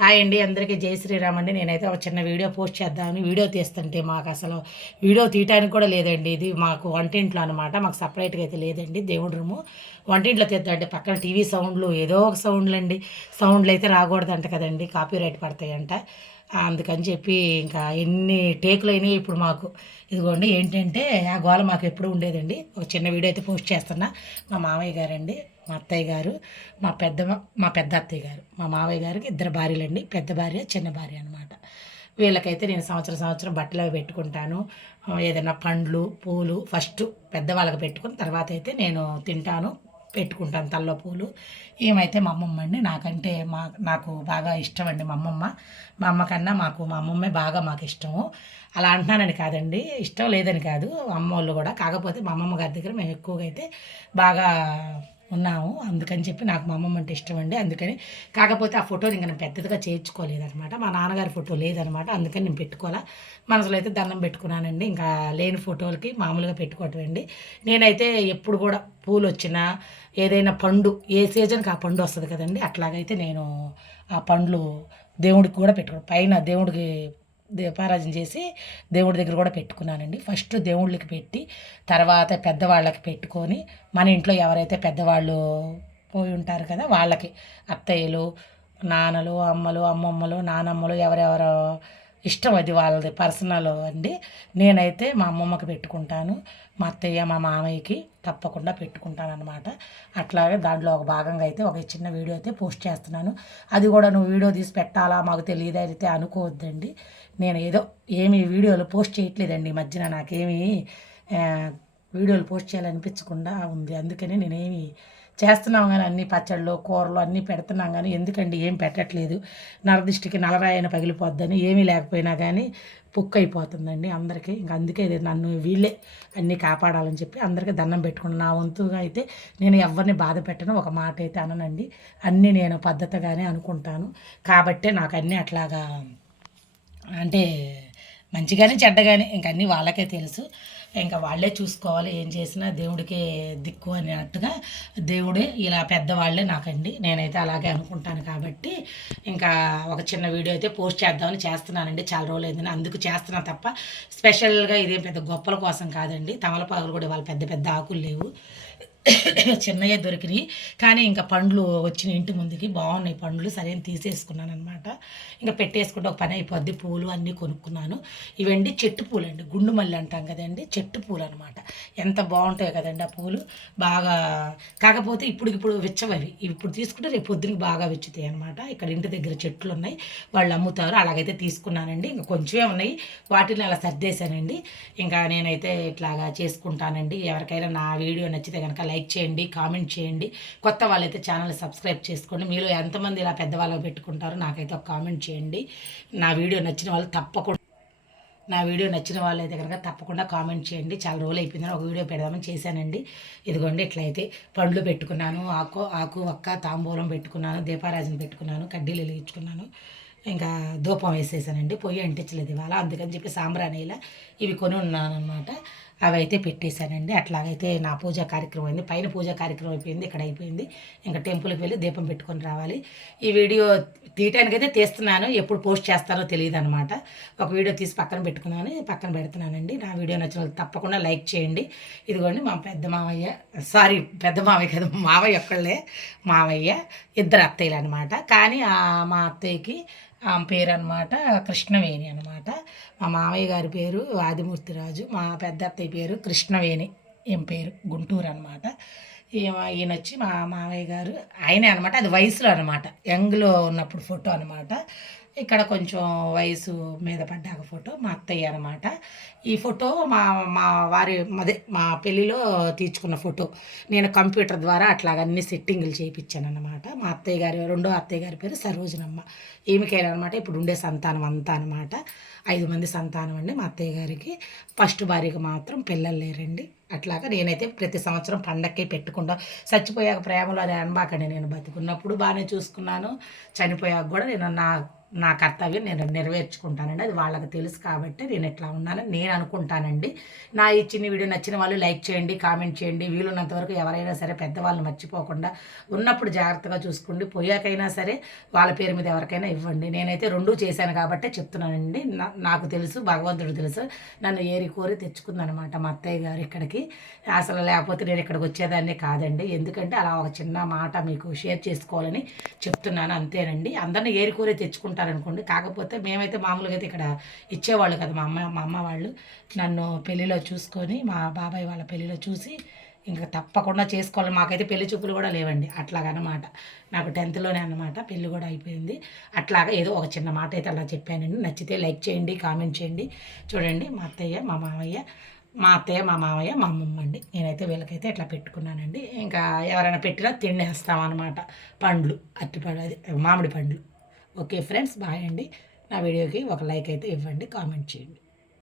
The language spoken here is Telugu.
హాయ్ అండి, అందరికీ జై శ్రీరామ్ అండి. నేనైతే ఒక చిన్న వీడియో పోస్ట్ చేద్దామని వీడియో తీస్తుంటే మాకు అసలు వీడియో తీయటానికి కూడా లేదండి. ఇది మాకు వంటింట్లో అనమాట. మాకు సపరేట్గా అయితే లేదండి దేవుడి రూము. వంటింట్లో తీద్దామంటే పక్కన టీవీ సౌండ్లు ఏదో ఒక సౌండ్లు అండి. సౌండ్లు అయితే రాకూడదంట కదండి, కాపీ రైట్ పడతాయంట. అందుకని చెప్పి ఇంకా ఎన్ని టేకులు అయినాయి ఇప్పుడు మాకు. ఇదిగోండి ఏంటంటే ఆ గోల మాకు ఎప్పుడు ఉండేదండి. ఒక చిన్న వీడియో అయితే పోస్ట్ చేస్తున్నా. మా మామయ్య గారండి, మా అత్తయ్య గారు, మా పెద్ద అత్తయ్య గారు, మా మావయ్య గారికి ఇద్దరు భార్యలండి. పెద్ద భార్య, చిన్న భార్య అనమాట. వీళ్ళకైతే నేను సంవత్సరం బట్టలు అవి పెట్టుకుంటాను. ఏదైనా పండ్లు పూలు ఫస్ట్ పెద్దవాళ్ళకి పెట్టుకుని తర్వాత అయితే నేను తింటాను, పెట్టుకుంటాను తల్లో పూలు. ఏమైతే మా అమ్మమ్మ అండి, నాకు బాగా ఇష్టం అండి మా అమ్మమ్మ. మా అమ్మ కన్నా మా అమ్మమ్మే బాగా మాకు ఇష్టము. అలా అంటున్నానని కాదండి, ఇష్టం లేదని కాదు, అమ్మ వాళ్ళు కూడా. కాకపోతే మా అమ్మమ్మ గారి దగ్గర మేము ఎక్కువగా అయితే బాగా ఉన్నాము. అందుకని చెప్పి నాకు మా అమ్మమ్మ అంటే ఇష్టం అండి. అందుకని కాకపోతే ఆ ఫోటోని ఇంకా నేను పెద్దదిగా చేయించుకోలేదనమాట. మా నాన్నగారి ఫోటో లేదనమాట, అందుకని నేను పెట్టుకోవాలా. మనసులో అయితే దండం పెట్టుకున్నానండి. ఇంకా లేని ఫోటోలకి మామూలుగా పెట్టుకోవటం అండి. నేనైతే ఎప్పుడు కూడా పూలు వచ్చినా ఏదైనా పండు ఏ సీజన్కి ఆ పండు వస్తుంది కదండి, అట్లాగైతే నేను ఆ పండ్లు దేవుడికి కూడా పెట్టుకోను. పైన దేవుడికి దీపారాజన చేసి దేవుడి దగ్గర కూడా పెట్టుకున్నానండి. ఫస్ట్ దేవుళ్ళకి పెట్టి తర్వాత పెద్దవాళ్ళకి పెట్టుకొని, మన ఇంట్లో ఎవరైతే పెద్దవాళ్ళు పోయి ఉంటారు కదా వాళ్ళకి, అత్తయ్యలు, నాన్నలు, అమ్మలు, అమ్మమ్మలు, నానమ్మలు, ఎవరెవరో ఇష్టం, అది వాళ్ళది పర్సనల్ అండి. నేనైతే మా అమ్మమ్మకి పెట్టుకుంటాను, మా అత్తయ్య మా మామయ్యకి తప్పకుండా పెట్టుకుంటాను అనమాట. అట్లాగే దాంట్లో ఒక భాగంగా అయితే ఒక చిన్న వీడియో అయితే పోస్ట్ చేస్తున్నాను. అది కూడా నువ్వు వీడియో తీసి పెట్టాలా మాకు తెలియదు అయితే అనుకోవద్దండి. నేను ఏదో ఏమి వీడియోలు పోస్ట్ చేయట్లేదండి ఈ మధ్యన. నాకేమీ ఆ, వీడియోలు పోస్ట్ చేయాలనిపించకుండా ఉంది. అందుకని నేనేమి చేస్తున్నాం కానీ అన్ని పచ్చళ్ళు కూరలు అన్నీ పెడుతున్నాం కానీ ఎందుకండి ఏం పెట్టట్లేదు. నరదిష్టికి నలరాయన పగిలిపోద్దని ఏమీ లేకపోయినా కానీ పుక్ అయిపోతుందండి అందరికీ. ఇంక అందుకే ఇది నన్ను వీళ్ళే అన్నీ కాపాడాలని చెప్పి అందరికీ దండం పెట్టుకున్నాను. నా వంతుగా అయితే నేను ఎవరిని బాధ పెట్టను, ఒక మాట అయితే అననండి. అన్నీ నేను పద్ధతిగానే అనుకుంటాను. కాబట్టే నాకు అన్నీ అట్లాగా అంటే మంచిగానే చెడ్డగానే ఇంక అన్నీ వాళ్ళకే తెలుసు. ఇంకా వాళ్ళే చూసుకోవాలి, ఏం చేసినా దేవుడికే దిక్కు అన్నట్టుగా దేవుడే ఇలా పెద్దవాళ్ళే నాకండి. నేనైతే అలాగే అనుకుంటాను. కాబట్టి ఇంకా ఒక చిన్న వీడియో అయితే పోస్ట్ చేద్దామని చేస్తున్నానండి. చాలా రోజులు అయిందని అందుకు చేస్తున్నా తప్ప స్పెషల్గా ఇదేం పెద్ద గొప్పల కోసం కాదండి. తమలపాకులు కూడా వాళ్ళ పెద్ద పెద్ద ఆకులు లేవు, చిన్నయే దొరికినాయి. కానీ ఇంకా పండ్లు వచ్చిన ఇంటి ముందుకి బాగున్నాయి పండ్లు, సరైన తీసేసుకున్నాను అనమాట. ఇంకా పెట్టేసుకుంటే ఒక పని అయిపోద్ది. పూలు అన్నీ కొనుక్కున్నాను. ఇవండి చెట్టు పూలు అండి, గుండు మల్లి అంటాం కదండి, చెట్టు పూలు అనమాట. ఎంత బాగుంటాయి కదండి ఆ పూలు. బాగా కాకపోతే ఇప్పుడు విచ్చవవి, ఇప్పుడు తీసుకుంటే రేపు పొద్దునకి బాగా విచ్చుతాయి అనమాట. ఇక్కడ ఇంటి దగ్గర చెట్లు ఉన్నాయి, వాళ్ళు అమ్ముతారు. అలాగైతే తీసుకున్నానండి. ఇంకా కొంచెమే ఉన్నాయి, వాటిని అలా సర్దేశానండి. ఇంకా నేనైతే ఇట్లాగా చేసుకుంటానండి. ఎవరికైనా నా వీడియో నచ్చితే కనుక లైక్ చేయండి, కామెంట్ చేయండి. కొత్త వాళ్ళైతే ఛానల్ సబ్స్క్రైబ్ చేసుకోండి. మీలో ఎంతమంది ఇలా పెద్దవాళ్ళకి పెట్టుకుంటారో నాకైతే ఒక కామెంట్ చేయండి. నా వీడియో నచ్చిన వాళ్ళు తప్పకుండా నా వీడియో నచ్చిన వాళ్ళైతే కనుక తప్పకుండా కామెంట్ చేయండి. చాలా రోజులు అయిపోయిందని ఒక వీడియో పెడదామని చేశానండి. ఇదిగోండి ఇట్లయితే పండ్లు పెట్టుకున్నాను, ఆకు ఒక్క తాంబూలం పెట్టుకున్నాను, దీపారాజన పెట్టుకున్నాను, కడ్డీలు వెలిగించుకున్నాను. ఇంకా ధూపం వేసేసానండి. పొయ్యి అంటించలేదు ఇవాళ, అందుకని చెప్పి సాంబ్రాణి ఇలా ఇవి కొని ఉన్నాను అనమాట. అవి అయితే పెట్టేశానండి. అట్లాగైతే నా పూజా కార్యక్రమం అయింది. పైన పూజా కార్యక్రమం అయిపోయింది, ఇక్కడ అయిపోయింది. ఇంకా టెంపుల్కి వెళ్ళి దీపం పెట్టుకొని రావాలి. ఈ వీడియో తీయటానికైతే తీస్తున్నాను, ఎప్పుడు పోస్ట్ చేస్తానో తెలియదు అనమాట. ఒక వీడియో తీసి పక్కన పెడుతున్నానండి. నా వీడియో నచ్చిన వాళ్ళు తప్పకుండా లైక్ చేయండి. ఇదిగోండి మా పెద్ద మావయ్య కదా, మావయ్య ఒక్కళ్ళే మావయ్య, ఇద్దరు అత్తయ్యలు అనమాట. కానీ మా అత్తయ్యకి ఆమె పేరు అనమాట కృష్ణవేణి అనమాట. మా మామయ్య గారి పేరు ఆదిమూర్తిరాజు, మా పెద్ద అత్తయ్య పేరు కృష్ణవేణి, ఏం పేరు గుంటూరు అనమాట. ఈయన వచ్చి మా మామయ్య గారు ఆయనే అనమాట. అది వయసులో అనమాట, యంగ్లో ఉన్నప్పుడు ఫోటో అనమాట. ఇక్కడ కొంచెం వయసు మీద పడ్డాక ఫోటో మా అత్తయ్య అనమాట. ఈ ఫోటో మా మా వారి మా పెళ్ళిలో తీర్చుకున్న ఫోటో. నేను కంప్యూటర్ ద్వారా అట్లాగన్నీ సెట్టింగులు చేయించాను అనమాట. మా అత్తయ్య గారి రెండో అత్తయ్య గారి పేరు సరోజనమ్మ. ఈమెకైనా అనమాట ఇప్పుడు ఉండే సంతానం అంతా అనమాట. 5 మంది సంతానం అండి మా అత్తయ్య గారికి. ఫస్ట్ భార్యకి మాత్రం పిల్లలు లేరండి. అట్లాగా నేనైతే ప్రతి సంవత్సరం పండక్కే పెట్టుకుంటా. చచ్చిపోయాక ప్రేమలో అని అనబాకండి, నేను బతుకున్నప్పుడు బాగానే చూసుకున్నాను, చనిపోయాక కూడా నేను నా నా కర్తవ్యం నేను నెరవేర్చుకుంటానండి. అది వాళ్ళకి తెలుసు కాబట్టి నేను ఇట్లా ఉన్నానని నేను అనుకుంటానండి. నా ఈ చిన్న వీడియో నచ్చిన వాళ్ళు లైక్ చేయండి, కామెంట్ చేయండి. వీలున్నంత వరకు ఎవరైనా సరే పెద్దవాళ్ళని మర్చిపోకుండా ఉన్నప్పుడు జాగ్రత్తగా చూసుకోండి. పోయాకైనా సరే వాళ్ళ పేరు మీద ఎవరికైనా ఇవ్వండి. నేనైతే రెండూ చేశాను కాబట్టే చెప్తున్నానండి. నాకు తెలుసు, భగవంతుడు తెలుసు. నన్ను ఏరి కోరి తెచ్చుకుందనమాట మా అత్తయ్య గారు ఇక్కడికి. అసలు లేకపోతే నేను ఇక్కడికి వచ్చేదాన్ని కాదండి. ఎందుకంటే అలా ఒక చిన్న మాట మీకు షేర్ చేసుకోవాలని చెప్తున్నాను, అంతేనండి. అందరిని ఏరి కోరి తెచ్చుకుంటారనుకోండి. కాకపోతే మేమైతే మామూలుగా అయితే ఇక్కడ ఇచ్చేవాళ్ళు కదా మా అమ్మ వాళ్ళు. నన్ను పెళ్ళిలో చూసుకొని మా బాబాయ్ వాళ్ళ పెళ్ళిలో చూసి ఇంకా తప్పకుండా చేసుకోవాలి. మాకైతే పెళ్లి చూపులు కూడా లేవండి. అట్లాగనమాట. నాకు 10థ్లోనే అన్నమాట పెళ్ళి కూడా అయిపోయింది. అట్లాగా ఏదో ఒక చిన్న మాట అయితే అలా చెప్పానండి. నచ్చితే లైక్ చేయండి, కామెంట్ చేయండి. చూడండి మా అత్తయ్య, మా మామయ్య, మా అత్తయ్య, మా మామయ్య, మా అమ్మమ్మ అండి. నేనైతే వీళ్ళకైతే ఇట్లా పెట్టుకున్నానండి. ఇంకా ఎవరైనా పెట్టినా తినేస్తామన్నమాట. పండ్లు, అరటిపండు, అది మామిడి పండ్లు. ఓకే ఫ్రెండ్స్, బాయ్ అండి. నా వీడియోకి ఒక లైక్ అయితే ఇవ్వండి, కామెంట్ చేయండి.